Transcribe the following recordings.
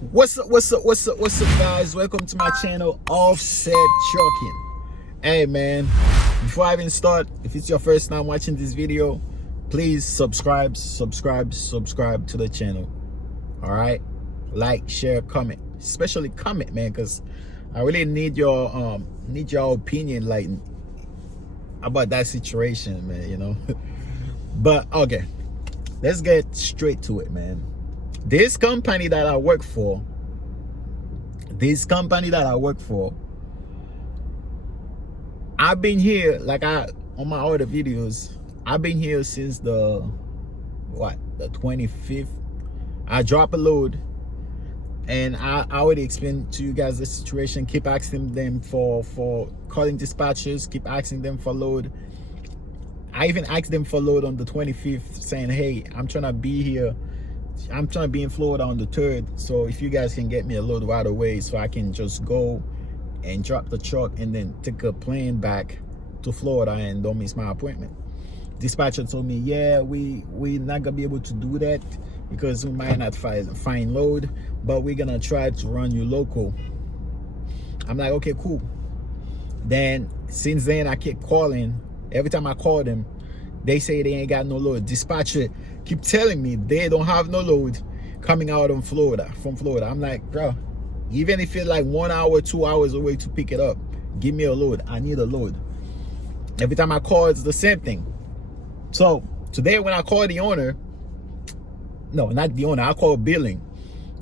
What's up, guys? Welcome to my channel, Offset Trucking. Hey, man, before I even start, if it's your first time watching this video, please subscribe to the channel. All right, like, share, comment, especially comment, man, because I really need your opinion, like, about that situation, man, you know. But okay, let's get straight to it, man. This company that I work for, I've been here, like on my other videos, I've been here since the 25th. I drop a load, and I already explained to you guys the situation. Keep asking them for calling dispatchers, keep asking them for load. I even asked them for load on the 25th, saying, hey, I'm trying to be here. I'm trying to be in Florida on the 3rd, so if you guys can get me a load right away so I can just go and drop the truck and then take a plane back to Florida and don't miss my appointment. Dispatcher told me, yeah, we're not gonna be able to do that because we might not find load, but we're gonna try to run you local. I'm like, okay, cool. Then since then I keep calling. Every time I call them, they say they ain't got no load. Dispatcher keep telling me they don't have no load coming out from Florida. I'm like, bro, even if it's like 1 hour, 2 hours away to pick it up, give me a load. I need a load. Every time I call, it's the same thing. So today when I call the owner, no, not the owner, I call billing,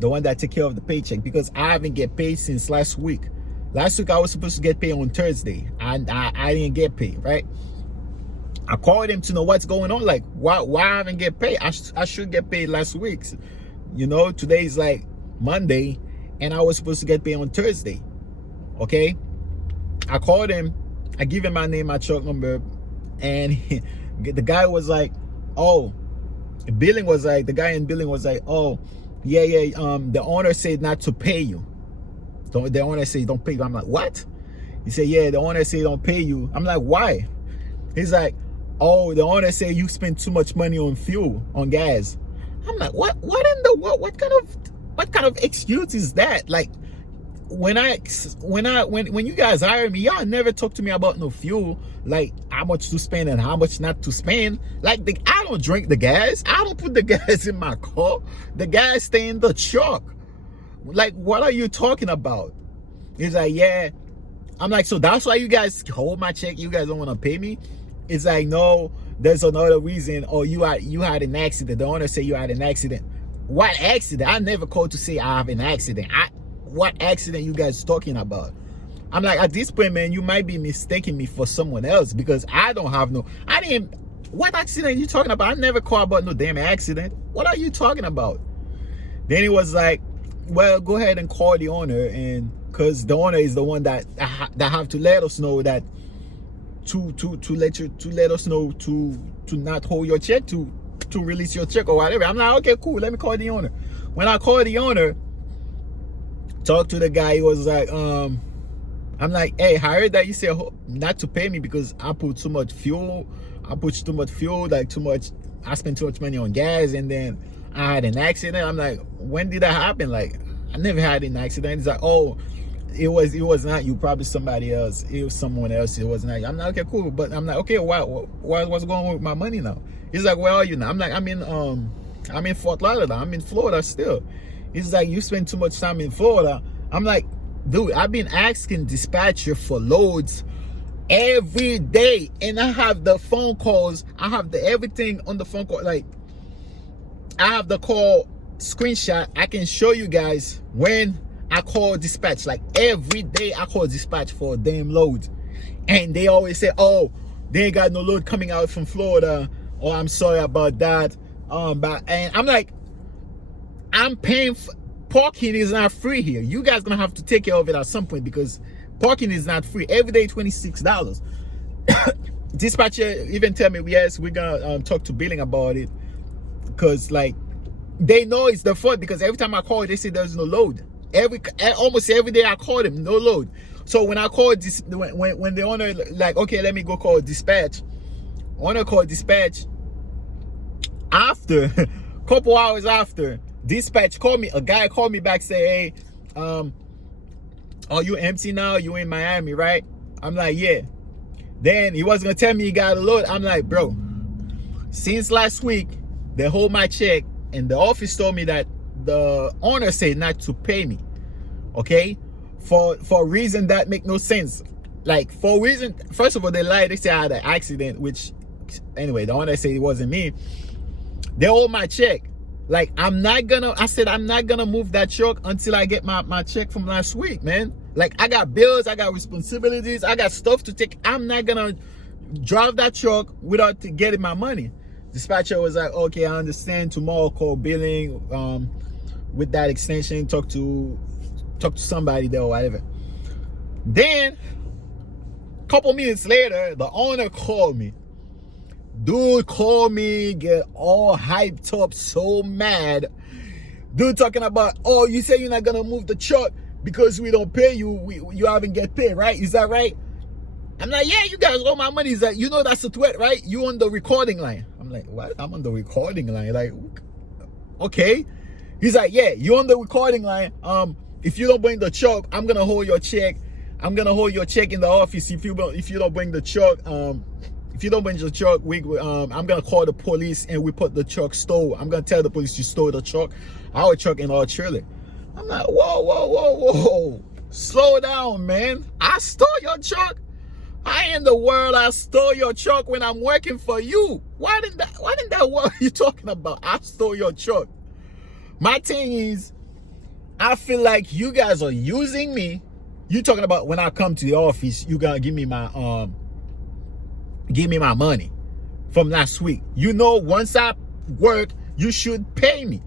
the one that take care of the paycheck, because I haven't get paid since last week. Last week I was supposed to get paid on Thursday, and I didn't get paid, right? I called him to know what's going on. Like, why I haven't get paid? I should get paid last week. You know, today's like Monday, and I was supposed to get paid on Thursday. Okay, I called him. I give him my name, my truck number, and the guy was like, "Oh," the guy in billing was like, "Oh, yeah, the owner said not to pay you. The owner said don't pay you." I'm like, "What?" He said, "Yeah, the owner said don't pay you." I'm like, "Why?" He's like, "Oh, the owner said you spend too much money on fuel, on gas." I'm like, what in the world? What kind of excuse is that? Like, when you guys hire me, y'all never talk to me about no fuel, like how much to spend and how much not to spend. Like, I don't drink the gas. I don't put the gas in my car. The gas stay in the truck. Like, what are you talking about? He's like, yeah. I'm like, so that's why you guys hold my check? You guys don't want to pay me? It's like, no, there's another reason. Or you had an accident. The owner said you had an accident. What accident? I never called to say I have an accident. What accident you guys talking about? I'm like, at this point, man, you might be mistaking me for someone else, because what accident are you talking about? I never called about no damn accident. What are you talking about? Then he was like, well, go ahead and call the owner, and because the owner is the one that have to let us know that to let us know to not hold your check, to release your check or whatever. I'm like, okay, cool, let me call the owner. When I call the owner, talk to the guy, he was like, I'm like, hey, I heard that you said not to pay me because I put too much fuel, like I spent too much money on gas, and then I had an accident. I'm like, when did that happen? Like, I never had an accident. He's like, oh, it was not you, probably somebody else. It was someone else. It wasn't you. I'm like, okay, cool. But I'm like, okay, what's going on with my money now? He's like, where are you now? I'm like, I'm in Fort Lauderdale. I'm in Florida still. He's like, you spend too much time in Florida. I'm like, dude, I've been asking dispatcher for loads every day, and I have the phone calls. I have everything on the phone call. Like, I have the call screenshot. I can show you guys when I call dispatch. Like, every day I call dispatch for a damn load, and they always say, oh, they ain't got no load coming out from Florida, or I'm sorry about that. And I'm like, I'm paying for parking. Is not free here. You guys gonna have to take care of it at some point, because parking is not free. Every day $26. Dispatcher even tell me, yes, we're gonna talk to billing about it, because like they know it's the fault, because every time I call, they say there's no load. Almost every day I call them, no load. So when I call this, when the owner like, okay, let me go call dispatch. Owner called dispatch after couple hours after, Dispatch called me. A guy called me back, say, hey, are you empty now? You in Miami, right? I'm like, yeah. Then he wasn't gonna tell me he got a load. I'm like, bro, since last week, they hold my check, and the office told me that the owner said not to pay me. Okay? For a reason that make no sense. Like, for a reason, first of all, they lied. They said I had an accident, which, anyway, the owner said it wasn't me. They hold my check. Like, I said I'm not gonna move that truck until I get my check from last week, man. Like, I got bills, I got responsibilities, I got stuff to take. I'm not gonna drive that truck without getting my money. Dispatcher was like, okay, I understand. Tomorrow call billing with that extension, talk to somebody there or whatever. Then a couple minutes later, the owner called me. Dude called me, get all hyped up, so mad. Dude talking about, oh, you say you're not gonna move the truck because we don't pay you. You haven't get paid, right? Is that right? I'm like, yeah, you guys owe my money. He's like, you know that's a threat, right? You on the recording line. I'm like, what? I'm on the recording line. Like, okay. He's like, yeah, you on the recording line. If you don't bring the truck, I'm gonna hold your check. I'm gonna hold your check in the office if you don't bring the truck. If you don't bring the truck, I'm gonna call the police and we put the truck stole. I'm gonna tell the police you stole the truck, our truck and our trailer. I'm like, whoa, slow down, man. I stole your truck. How in the world I stole your truck when I'm working for you? Why didn't that what are you talking about? I stole your truck. My thing is, I feel like you guys are using me. You talking about when I come to the office, you gonna give me my money from last week. You know, once I work, you should pay me.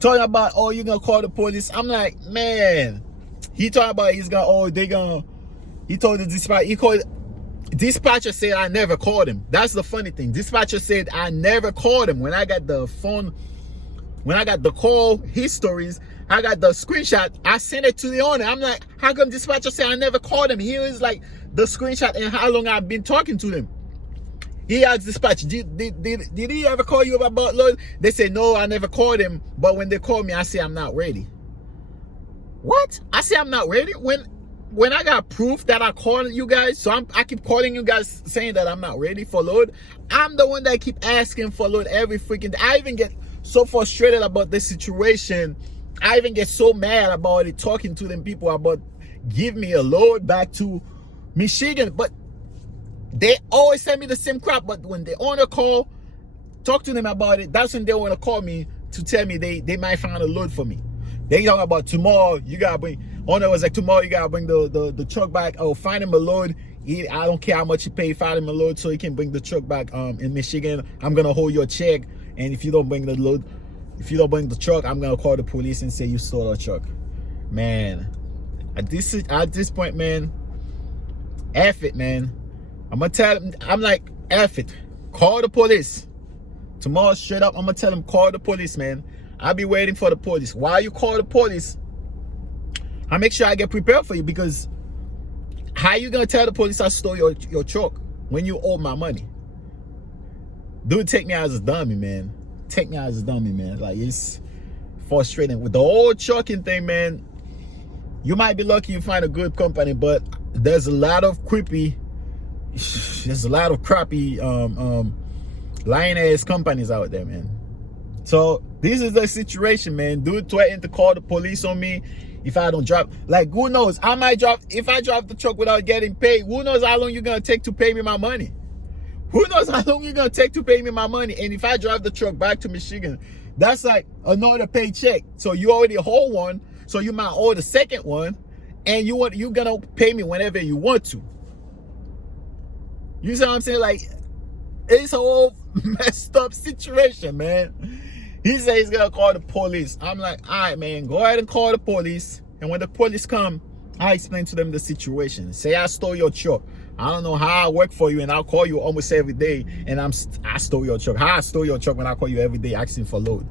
Talking about, oh, you're gonna call the police. I'm like, man. He talking about he told the dispatcher, dispatcher said I never called him. That's the funny thing. Dispatcher said I never called him. When I got the call histories, I got the screenshot, I sent it to the owner. I'm like, how come dispatcher said I never called him? Here is like the screenshot and how long I've been talking to them. He asked dispatch, did he ever call you about load? They said, no, I never called him. But when they call me, I say I'm not ready. What? I say I'm not ready? When I got proof that I called you guys, so I keep calling you guys saying that I'm not ready for load. I'm the one that keep asking for load every freaking day. I even get so frustrated about this situation. I even get so mad about it, talking to them people about give me a load back to Michigan. But they always send me the same crap. But when the owner call, talk to them about it, that's when they want to call me to tell me they might find a load for me. They talk about tomorrow, you gotta bring, owner was like, tomorrow you gotta bring the truck back. Oh, find him a load. I don't care how much you pay, find him a load so he can bring the truck back in Michigan. I'm gonna hold your check, and if you don't bring the load, if you don't bring the truck, I'm gonna call the police and say you stole our truck. Man, at this point, man, F it, man. I'm gonna tell him, I'm like, F it. Call the police. Tomorrow, straight up, I'm gonna tell him, call the police, man. I'll be waiting for the police. While you call the police, I make sure I get prepared for you, because how you gonna tell the police I stole your truck when you owe my money? Dude, take me as a dummy, man. Take me as a dummy, man. Like, it's frustrating. With the whole trucking thing, man, you might be lucky you find a good company, but there's a lot of crappy lying-ass companies out there, man. So this is the situation, man. Dude threatened to call the police on me if I don't drop. Like, who knows? I might drop. If I drop the truck without getting paid, who knows how long you're gonna take to pay me my money? Who knows how long you're gonna take to pay me my money? And if I drive the truck back to Michigan, that's like another paycheck. So you already hold one, so you might owe the second one, and you're gonna pay me whenever you want to. You see what I'm saying? Like, it's a whole messed up situation, man. He said he's gonna call the police. I'm like, all right, man, go ahead and call the police. And when the police come, I explain to them the situation. Say I stole your truck. I don't know how I work for you, and I'll call you almost every day, and I stole your truck. How I stole your truck when I call you every day asking for load?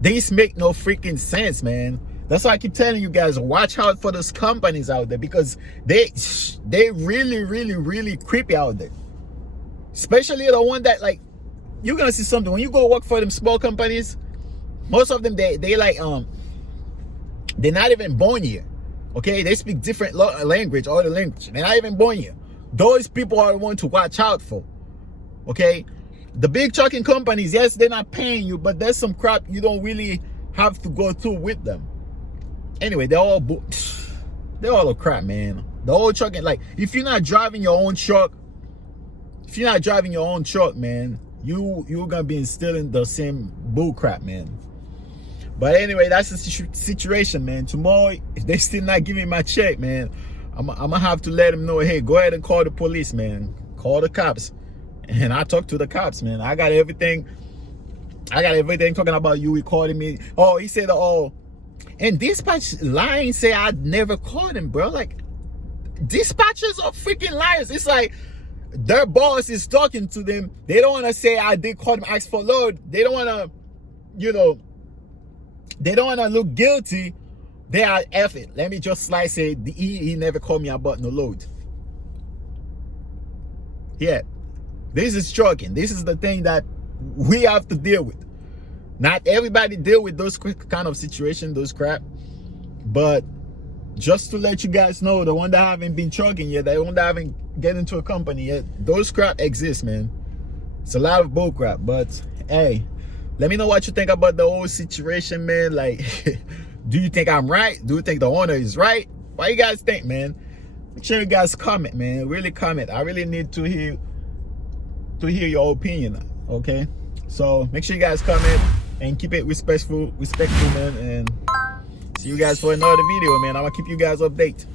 These make no freaking sense, man. That's why I keep telling you guys, watch out for those companies out there, because they really, really, really creepy out there. Especially the one that, like, you're gonna see something when you go work for them small companies. Most of them, they like they're not even born here. Okay, they speak different language, other language. They're not even born here. Those people are the ones to watch out for. Okay, the big trucking companies, yes, they're not paying you, but there's some crap you don't really have to go through with them. Anyway, they're all a crap, man. The whole trucking, like, if you're not driving your own truck, man, you're gonna be instilling the same bull crap, man. But anyway, that's the situation, man. Tomorrow, if they still not giving my check, man, I'm gonna have to let them know, hey, go ahead and call the police, man. Call the cops. And I talked to the cops, man. I got everything talking about you recording me. Oh, he said, oh, and dispatch lying, say I never called him, bro. Like, dispatchers are freaking liars. It's like their boss is talking to them. They don't want to say I did call him, ask for load. They don't want to, they don't want to look guilty. They are F it. Let me just slice it. He never called me about no load. Yeah. This is trucking. This is the thing that we have to deal with. Not everybody deal with those kind of situations, those crap. But just to let you guys know, the one that haven't been trucking yet, the one that haven't get into a company yet, those crap exist, man. It's a lot of bull crap. But hey, let me know what you think about the whole situation, man. Like, do you think I'm right? Do you think the owner is right? What you guys think, man? Make sure you guys comment, man. Really comment. I really need to hear your opinion. Okay, so make sure you guys comment and keep it respectful, man. And see you guys for another video, man. I'm gonna keep you guys updated.